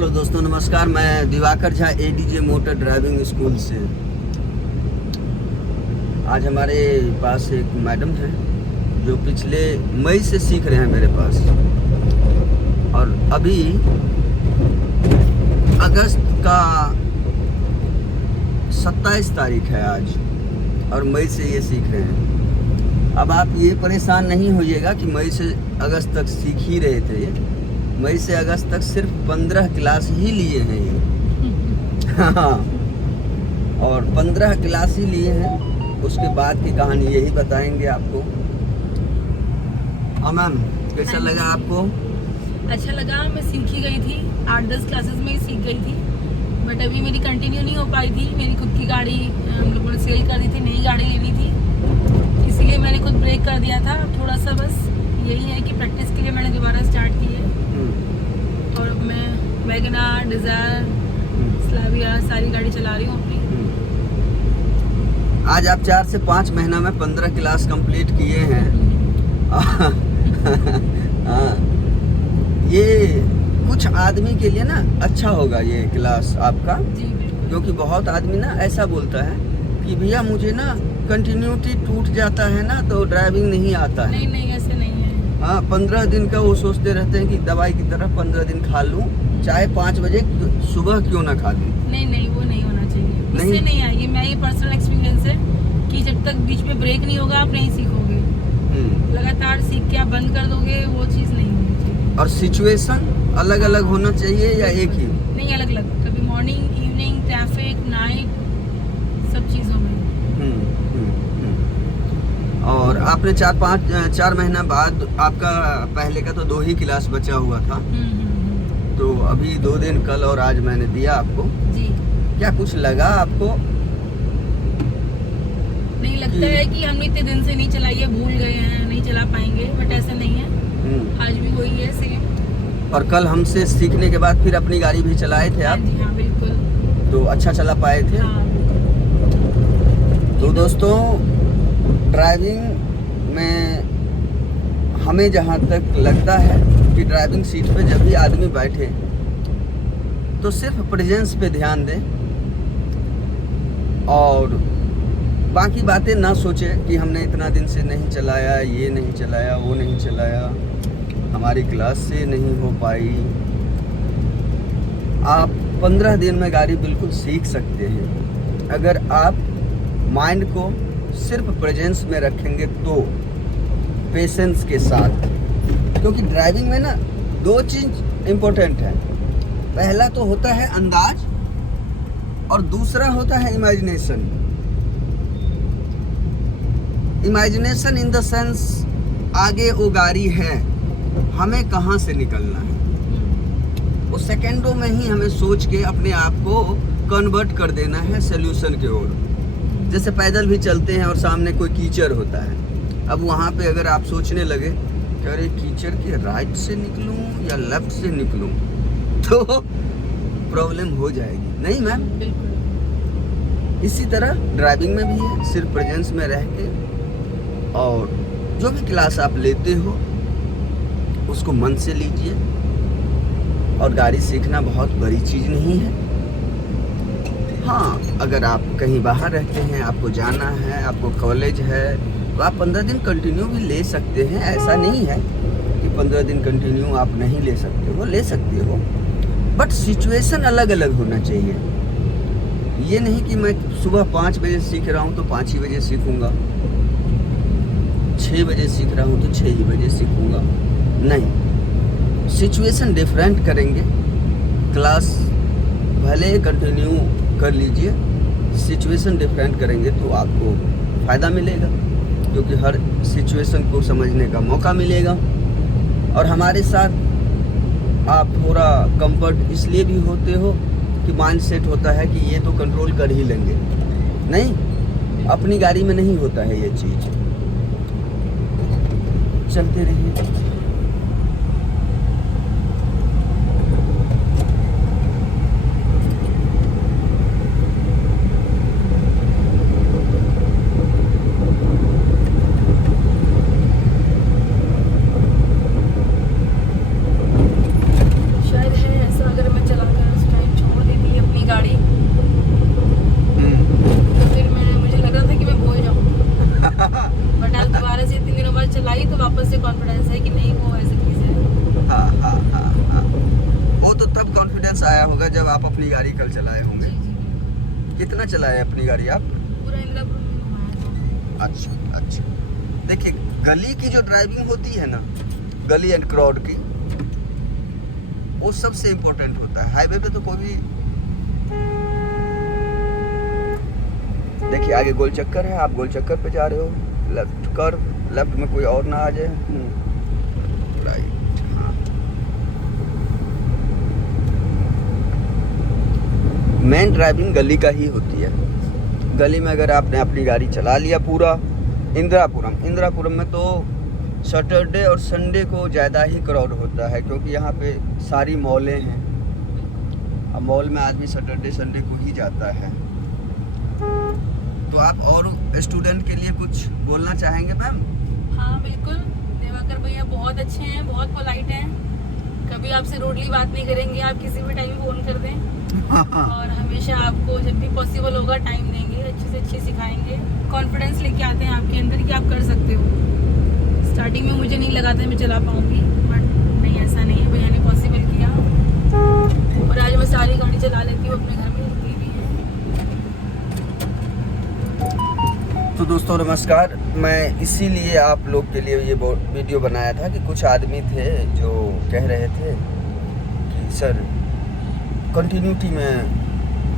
Hello दोस्तों, नमस्कार। मैं Diwakar Jha ADJ motor driving school से। आज हमारे पास एक मैडम है जो पिछले मई से सीख रहे हैं मेरे पास, और अभी अगस्त का 27 तारीख है आज, और मई से ये सीख रहे हैं। अब आप ये परेशान नहीं होइएगा कि मई से अगस्त तक सीख ही रहे थे। ये मई से अगस्त तक सिर्फ 15 क्लास ही लिए हैं ये। हाँ, और 15 क्लास ही लिए हैं। उसके बाद की कहानी यही बताएंगे आपको। हाँ मैम, कैसा लगा आपको? अच्छा लगा। मैं सीख ही गई थी, 8-10 क्लासेस में ही सीख गई थी, बट अभी मेरी कंटिन्यू नहीं हो पाई थी। मेरी खुद की गाड़ी हम लोगों ने सेल कर दी थी, नई गाड़ी लेनी थी, इसलिए मैंने खुद ब्रेक कर दिया था। थोड़ा सा बस यही है कि प्रैक्टिस के लिए मैंने दोबारा स्टार्ट की है, और मैं वैगनआर, डिजायर, स्लाविया सारी गाड़ी चला रही हूँ अपनी। आज आप 4 से 5 महीना में 15 क्लास कंप्लीट किए हैं। हाँ, ये कुछ आदमी के लिए ना अच्छा होगा ये क्लास आपका, जी बिल्कुल। क्योंकि बहुत आदमी ना ऐसा बोलता है कि भैया मुझे ना कंटिन्यूटी टूट जाता है ना, तो ड्राइविंग नहीं आता है। नहीं, ऐसे नहीं है। हाँ, 15 दिन का वो सोचते रहते हैं कि दवाई की तरह 15 दिन खा लूँ, चाहे 5 बजे सुबह क्यों ना खा लूँ। नहीं, वो नहीं होना चाहिए। इससे नहीं आएगी। मैं ये पर्सनल एक्सपीरियंस है कि जब तक बीच में ब्रेक नहीं होगा आप नहीं सीखोगे। लगातार सीख के आप बंद कर दोगे, वो चीज़ नहीं होनी चाहिए। और सिचुएशन अलग अलग होना चाहिए या एक ही? नहीं, अलग अलग। कभी मॉर्निंग, इवनिंग, ट्रैफिक, नाइट, सब चीज़ों में। और आपने 4 महीना बाद, आपका पहले का तो 2 ही क्लास बचा हुआ था, तो अभी 2 दिन कल और आज मैंने दिया आपको। जी। क्या कुछ लगा आपको? नहीं लगता है कि हमने इतने दिन से नहीं चलाई है, भूल गए हैं, नहीं चला पाएंगे, बट ऐसा नहीं है। आज भी वही है, सेम। और कल हमसे सीखने के बाद फिर अपनी गाड़ी भी चलाए थे आप? जी हाँ, बिल्कुल। तो अच्छा चला पाए थे? हाँ। तो दोस्तों, ड्राइविंग में हमें जहाँ तक लगता है कि ड्राइविंग सीट पे जब भी आदमी बैठे तो सिर्फ प्रेजेंस पे ध्यान दें, और बाकी बातें ना सोचें कि हमने इतना दिन से नहीं चलाया, ये नहीं चलाया, वो नहीं चलाया, हमारी क्लास से नहीं हो पाई। आप 15 दिन में गाड़ी बिल्कुल सीख सकते हैं अगर आप माइंड को सिर्फ प्रेजेंस में रखेंगे तो, पेशेंस के साथ। क्योंकि ड्राइविंग में ना 2 चीज इम्पोर्टेंट है। पहला तो होता है अंदाज, और दूसरा होता है imagination. Imagination in the sense, आगे वो गाड़ी है, हमें कहाँ से निकलना है, वो सेकेंडों में ही हमें सोच के अपने आप को कन्वर्ट कर देना है सॉल्यूशन की ओर। जैसे पैदल भी चलते हैं और सामने कोई कीचड़ होता है, अब वहाँ पे अगर आप सोचने लगे कि अरे कीचड़ के राइट से निकलूं या लेफ्ट से निकलूं, तो प्रॉब्लम हो जाएगी। नहीं मैम? बिल्कुल। इसी तरह ड्राइविंग में भी है, सिर्फ प्रेजेंस में रह के, और जो भी क्लास आप लेते हो उसको मन से लीजिए। और गाड़ी सीखना बहुत बड़ी चीज़ नहीं है। हाँ, अगर आप कहीं बाहर रहते हैं, आपको जाना है, आपको कॉलेज है, तो आप 15 दिन कंटिन्यू भी ले सकते हैं। ऐसा नहीं है कि 15 दिन कंटिन्यू आप नहीं ले सकते हो, ले सकते हो, बट सिचुएशन अलग अलग होना चाहिए। ये नहीं कि मैं सुबह 5 बजे सीख रहा हूँ तो 5 ही बजे सीखूँगा, 6 बजे सीख रहा हूँ तो 6 ही बजे सीखूँगा। नहीं, सिचुएशन डिफरेंट करेंगे। क्लास भले कंटिन्यू कर लीजिए, सिचुएशन डिफरेंट करेंगे तो आपको फ़ायदा मिलेगा, क्योंकि हर सिचुएशन को समझने का मौका मिलेगा। और हमारे साथ आप थोड़ा कंफर्ट इसलिए भी होते हो कि माइंड सेट होता है कि ये तो कंट्रोल कर ही लेंगे। नहीं, अपनी गाड़ी में नहीं होता है ये चीज़। चलते रहिए। शायद है ऐसा, अगर मैं चला तब कॉन्फिडेंस आया होगा जब आप अपनी गाड़ी कल चलाए होंगे। जी जी बिल्कुल। कितना चलाए अपनी गाड़ी आप? पूरा इंदिरापुर में घुमाया था। अच्छा। देखिए, गली की जो ड्राइविंग होती है ना, गली एंड क्राउड की, वो सबसे इम्पोर्टेंट होता है। हाईवे पे तो कोई भी, देखिए आगे गोल चक्कर है, आप गोल चक्कर पे जा रहे हो, लेफ्ट कर्व, लेफ्ट में कोई और ना आ जाए, राइट। हाँ, मेन ड्राइविंग गली का ही होती है। गली में अगर आपने अपनी गाड़ी चला लिया पूरा, इंदिरापुरम में तो सैटरडे और संडे को ज़्यादा ही क्राउड होता है, क्योंकि यहाँ पे सारी मॉलें हैं। अब मॉल में आदमी सैटरडे संडे को ही जाता है। तो आप और स्टूडेंट के लिए कुछ बोलना चाहेंगे मैम? हाँ बिल्कुल, दिवाकर भैया बहुत अच्छे हैं, बहुत पोलाइट हैं। कभी आपसे रूडली बात नहीं करेंगे, आप किसी भी टाइम फ़ोन कर दें और हमेशा आपको जब भी पॉसिबल होगा टाइम देंगे, अच्छे से अच्छे सिखाएंगे। कॉन्फिडेंस लेके आते हैं आपके अंदर कि आप कर सकते हो। स्टार्टिंग में मुझे नहीं लगा था मैं चला पाऊँगी, बट नहीं, ऐसा नहीं है, भैया ने पॉसिबल किया और आज मैं सारी गाड़ी चला लेती हूँ, अपने घर में रुकी भी है। तो दोस्तों नमस्कार, मैं इसीलिए आप लोग के लिए ये वीडियो बनाया था कि कुछ आदमी थे जो कह रहे थे कि सर कंटिन्यूटी में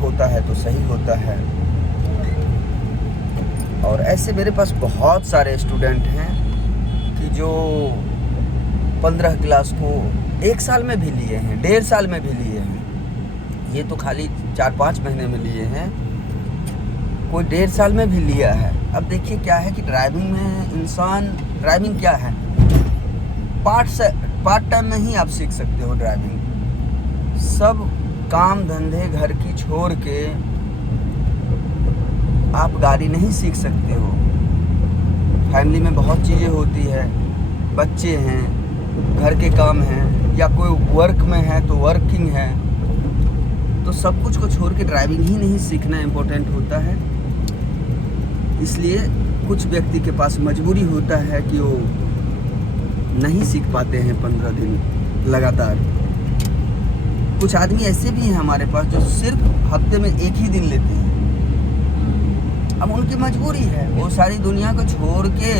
होता है तो सही होता है, और ऐसे मेरे पास बहुत सारे स्टूडेंट हैं कि जो 15 क्लास को 1 साल में भी लिए हैं, 1.5 साल में भी लिए हैं। ये तो खाली 4-5 महीने में लिए हैं, कोई 1.5 साल में भी लिया है। अब देखिए क्या है कि ड्राइविंग क्या है, पार्ट टाइम में ही आप सीख सकते हो ड्राइविंग। सब काम धंधे घर की छोड़ के आप गाड़ी नहीं सीख सकते हो। फैमिली में बहुत चीज़ें होती है, बच्चे हैं, घर के काम हैं, या कोई वर्क में है तो वर्किंग है, तो सब कुछ को छोड़ के ड्राइविंग ही नहीं सीखना इम्पोर्टेंट होता है। इसलिए कुछ व्यक्ति के पास मजबूरी होता है कि वो नहीं सीख पाते हैं 15 दिन लगातार। कुछ आदमी ऐसे भी हैं हमारे पास जो सिर्फ हफ्ते में 1 ही दिन लेते हैं। अब उनकी मजबूरी है, वो सारी दुनिया को छोड़ के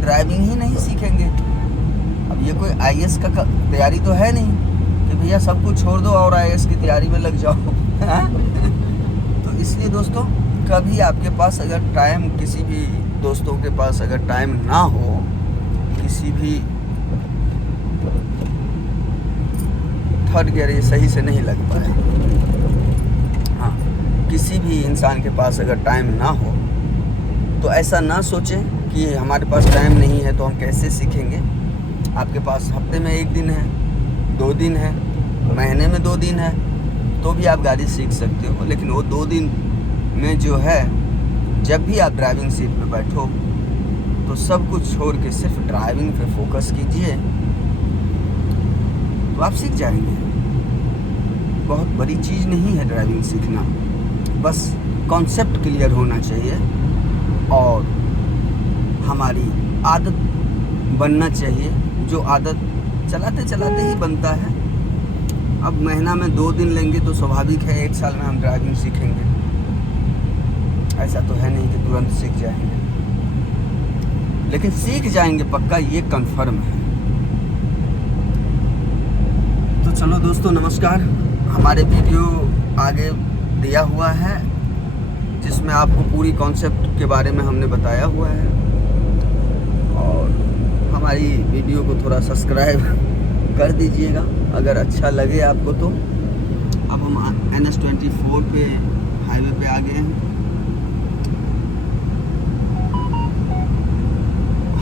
ड्राइविंग ही नहीं सीखेंगे। अब ये कोई IAS का तैयारी तो है नहीं कि भैया सब कुछ छोड़ दो और IAS की तैयारी में लग जाओ। तो इसलिए दोस्तों, कभी आपके पास अगर टाइम, किसी भी दोस्तों के पास अगर टाइम ना हो, किसी भी थर्ड गियर ये सही से नहीं लग पाया, हाँ, किसी भी इंसान के पास अगर टाइम ना हो तो ऐसा ना सोचें कि हमारे पास टाइम नहीं है तो हम कैसे सीखेंगे। आपके पास हफ्ते में 1 दिन है, 2 दिन है, महीने में 2 दिन है, तो भी आप गाड़ी सीख सकते हो। लेकिन वो 2 दिन में जो है, जब भी आप ड्राइविंग सीट पे बैठो तो सब कुछ छोड़ के सिर्फ ड्राइविंग पे फोकस कीजिए, तो आप सीख जाएंगे। बहुत बड़ी चीज़ नहीं है ड्राइविंग सीखना, बस कॉन्सेप्ट क्लियर होना चाहिए और हमारी आदत बनना चाहिए, जो आदत चलाते चलाते ही बनता है। अब महीना में 2 दिन लेंगे तो स्वाभाविक है 1 साल में हम ड्राइविंग सीखेंगे। ऐसा तो है नहीं कि तुरंत सीख जाएंगे, लेकिन सीख जाएंगे पक्का, ये कंफर्म है। तो चलो दोस्तों नमस्कार, हमारे वीडियो आगे दिया हुआ है जिसमें आपको पूरी कॉन्सेप्ट के बारे में हमने बताया हुआ है, और हमारी वीडियो को थोड़ा सब्सक्राइब कर दीजिएगा अगर अच्छा लगे आपको तो। अब हम NH24 पे हाईवे पे आ गए हैं।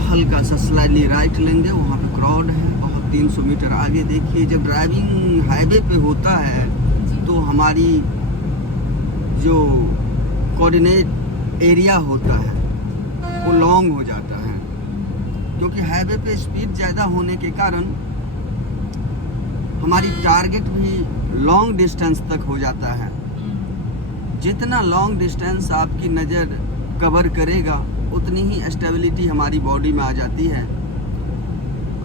हल्का सा स्लाइडली राइट लेंगे, वहाँ पे क्राउड है, और 300 मीटर आगे देखिए। जब ड्राइविंग हाईवे पे होता है तो हमारी जो कोऑर्डिनेट एरिया होता है वो लॉन्ग हो जाता है, क्योंकि हाईवे पे स्पीड ज़्यादा होने के कारण हमारी टारगेट भी लॉन्ग डिस्टेंस तक हो जाता है। जितना लॉन्ग डिस्टेंस आपकी नज़र कवर करेगा उतनी ही स्टेबिलिटी हमारी बॉडी में आ जाती है,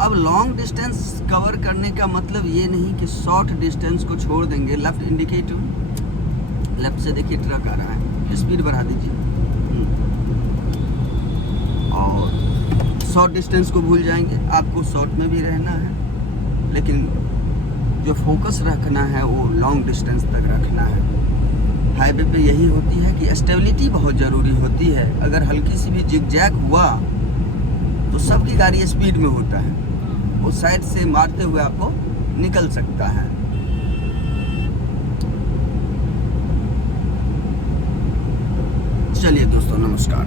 अब लॉन्ग डिस्टेंस कवर करने का मतलब ये नहीं कि शॉर्ट डिस्टेंस को छोड़ देंगे। लेफ्ट इंडिकेटर, लेफ्ट से देखिए ट्रक आ रहा है, स्पीड बढ़ा दीजिए। और शॉर्ट डिस्टेंस को भूल जाएंगे, आपको शॉर्ट में भी रहना है, लेकिन जो फोकस रखना है वो लॉन्ग डिस्टेंस तक रखना है। हाईवे पे यही होती है कि स्टेबिलिटी बहुत ज़रूरी होती है। अगर हल्की सी भी जिगजैग हुआ तो सबकी गाड़ी स्पीड में होता है, वो साइड से मारते हुए आपको निकल सकता है। चलिए दोस्तों, नमस्कार।